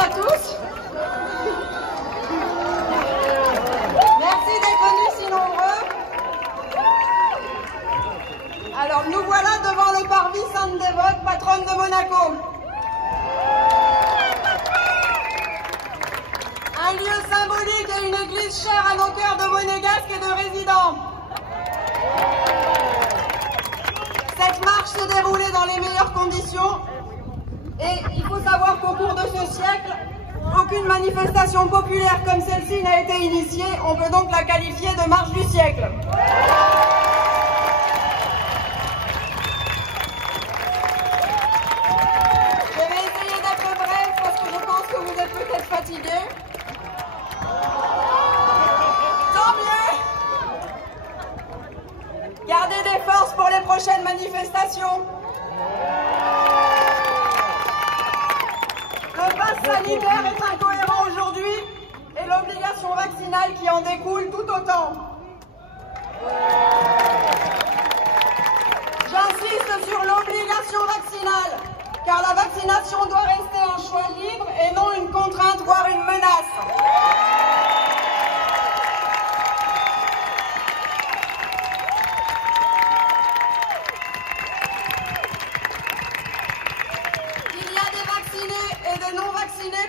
à tous. Merci d'être venus si nombreux. Alors, nous voilà devant le parvis Sainte-Dévote, patronne de Monaco. Un lieu symbolique et une église chère à nos cœurs de monégasques et de résidents. Cette marche s'est déroulée dans les meilleures conditions et il faut savoir qu'au cours de ce siècle, aucune manifestation populaire comme celle-ci n'a été initiée. On peut donc la qualifier de marche du siècle. Je vais essayer d'être brève parce que je pense que vous êtes peut-être fatigués. Tant mieux! Gardez des forces pour les prochaines manifestations. Le pass sanitaire est incohérent aujourd'hui et l'obligation vaccinale qui en découle tout autant. J'insiste sur l'obligation vaccinale, car la vaccination doit rester un choix libre et non une contrainte, voire une menace.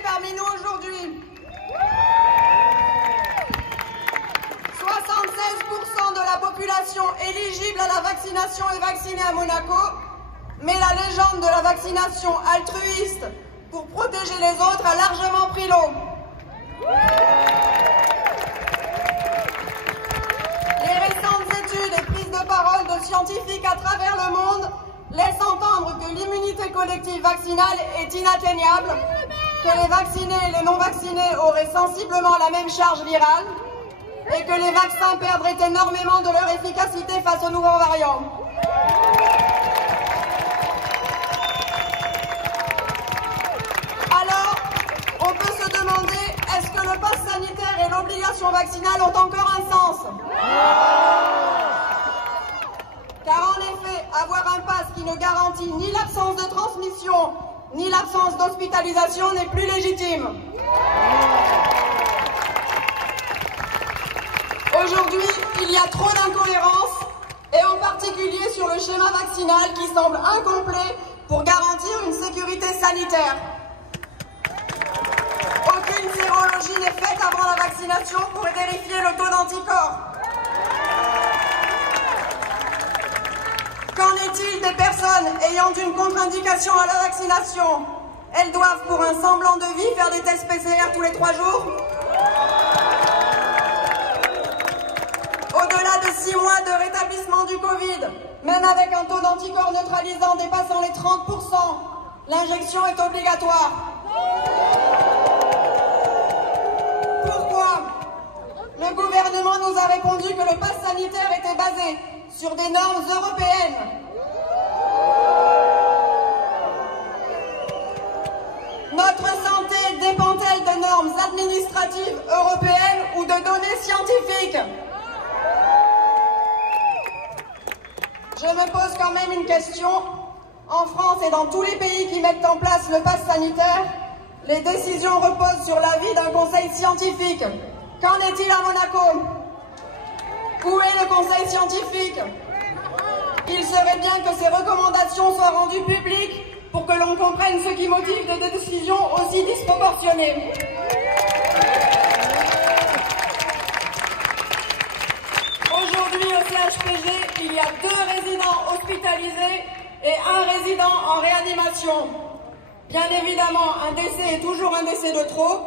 Parmi nous aujourd'hui. 76% de la population éligible à la vaccination est vaccinée à Monaco, mais la légende de la vaccination altruiste pour protéger les autres a largement pris l'eau. Les récentes études et prises de parole de scientifiques à travers le monde laissent entendre que l'immunité collective vaccinale est inatteignable, que les vaccinés et les non-vaccinés auraient sensiblement la même charge virale et que les vaccins perdraient énormément de leur efficacité face aux nouveaux variants. Alors, on peut se demander, est-ce que le pass sanitaire et l'obligation vaccinale ont encore un sens? Car en effet, avoir un pass qui ne garantit ni l'absence de transmission, ni l'absence d'hospitalisation n'est plus légitime. Aujourd'hui, il y a trop d'incohérences, et en particulier sur le schéma vaccinal qui semble incomplet pour garantir une sécurité sanitaire. Aucune sérologie n'est faite avant la vaccination pour vérifier le taux d'anticorps. Qu'en est-il des personnes ayant une contre-indication à la vaccination? Elles doivent, pour un semblant de vie, faire des tests PCR tous les 3 jours? Au-delà de 6 mois de rétablissement du Covid, même avec un taux d'anticorps neutralisant dépassant les 30%, l'injection est obligatoire. Pourquoi? Le gouvernement nous a répondu que le pass sanitaire était basé sur des normes européennes. Notre santé dépend-elle de normes administratives européennes ou de données scientifiques? Je me pose quand même une question. En France et dans tous les pays qui mettent en place le pass sanitaire, les décisions reposent sur l'avis d'un conseil scientifique. Qu'en est-il à Monaco? Où est le conseil scientifique? Il serait bien que ces recommandations soient rendues publiques pour que l'on comprenne ce qui motive des décisions aussi disproportionnées. Aujourd'hui, au CHPG, il y a 2 résidents hospitalisés et 1 résident en réanimation. Bien évidemment, un décès est toujours un décès de trop,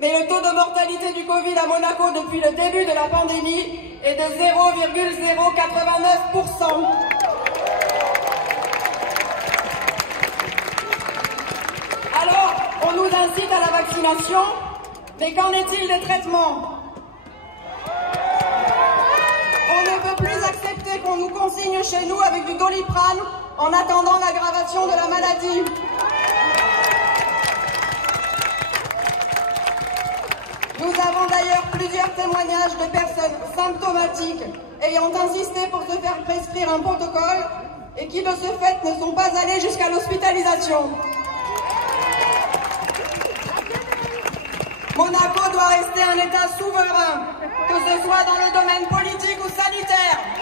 mais le taux de mortalité du Covid à Monaco depuis le début de la pandémie est de 0,089%. Alors, on nous incite à la vaccination, mais qu'en est-il des traitements? On ne peut plus accepter qu'on nous consigne chez nous avec du Doliprane en attendant l'aggravation de la maladie. Nous avons d'ailleurs plusieurs témoignages de personnes symptomatiques ayant insisté pour se faire prescrire un protocole et qui de ce fait ne sont pas allées jusqu'à l'hospitalisation. rester un État souverain, que ce soit dans le domaine politique ou sanitaire.